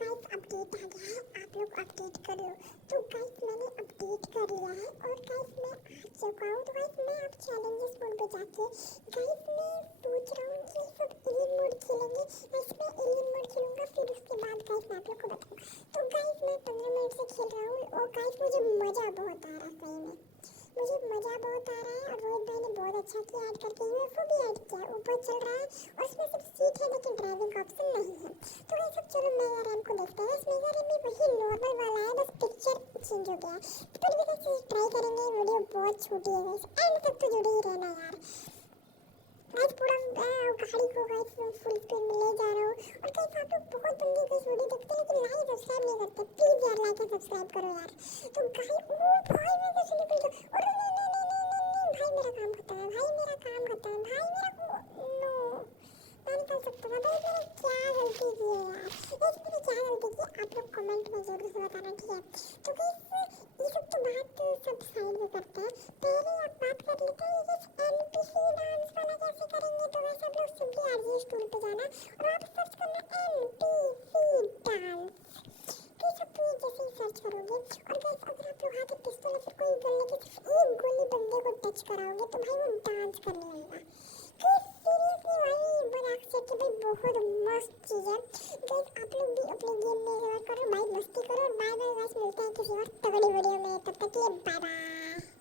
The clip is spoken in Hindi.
गाइस अपडेट आ गया है, आप लोग अपडेट कर लो। तो गाइस मैंने अपडेट कर लिया है और गाइस मैं आ चुका हूँ। तो गाइस मैं अब चैलेंजेस मोड पे जाके गाइस मैं सोच रहा हूँ कि सब एलियन मोड खेलेंगे। इसमें एलियन मोड खेलूंगा, फिर उसके बाद गाइस मैं आप लोग को बताऊंगा। तो गाइस मैं 15 मिनट से खेल रहा हूँ और गाइस मुझे मजा बहुत आ रहा है, सही में मुझे मजा बहुत आ रहा है। और रोहित भाई ने बहुत अच्छा किया ऐड करके, यूएफओ भी ऐड किया, ऊपर चल रहा है और उसमें सिर्फ सीट है लेकिन ड्राइविंग का ऑप्शन नहीं है। तो गाइस अब चलो मेगा रैम को देखते हैं। इस मेगा रैम में वही नॉर्मल वाला है, बस पिक्चर चेंज हो गया है। फिर भी गाइस ट्राई करेंगे। वीडियो बहुत छोटी है गाइस, एंड तक तो जुड़े ही रहना यार। गाइस पूरा गाड़ी को गाइस फुल स्पीड में ले जा रहा हूँ। और गाइस आप लोग बहुत बंदे गाइस वीडियो देखते हैं लेकिन लाइक सब्सक्राइब नहीं करते, प्लीज यार लाइक एंड सब्सक्राइब करो यार। तो गाइस ओ भाई मैं कैसे निकल गया, और नहीं भाई मेरा काम खत्म है, भाई मेरा काम खत्म है, भाई मेरा नो मैं निकल सकता था। भाई मैंने क्या गलती की है यार, गाइस मैंने क्या गलती की आप लोग कमेंट में जरूर से बताना, ठीक है। तो गाइस ये सब तो बात सब साइड में करते हैं, पहले आप बात कर लेते हैं ये एनपीसी डांस वाला कैसे करेंगे। तो वैसे आप लोग सिंपली आरजीएस टूल पे जाना और आप सर्च करना एनपीसी डांस। तो सब तो ये जैसे ही सर्च करोगे और गाइस अगर आप लोग हाथ में पिस्तौल या फिर कोई गन लेके सिर्फ एक गोली बंदे को टच कराओगे तो भाई वो डांस करने लगेगा। गाइस सीरियसली भाई मजाक से कि भाई बहुत मस्त चीज़ है। गाइस आप लोग भी अपने गेम में वर्क करो, भाई मस्ती करो। और बाय बाय गाइस, मिलते हैं किसी और तगड़ी वीडियो में, तब तक के लिए बाय बाय।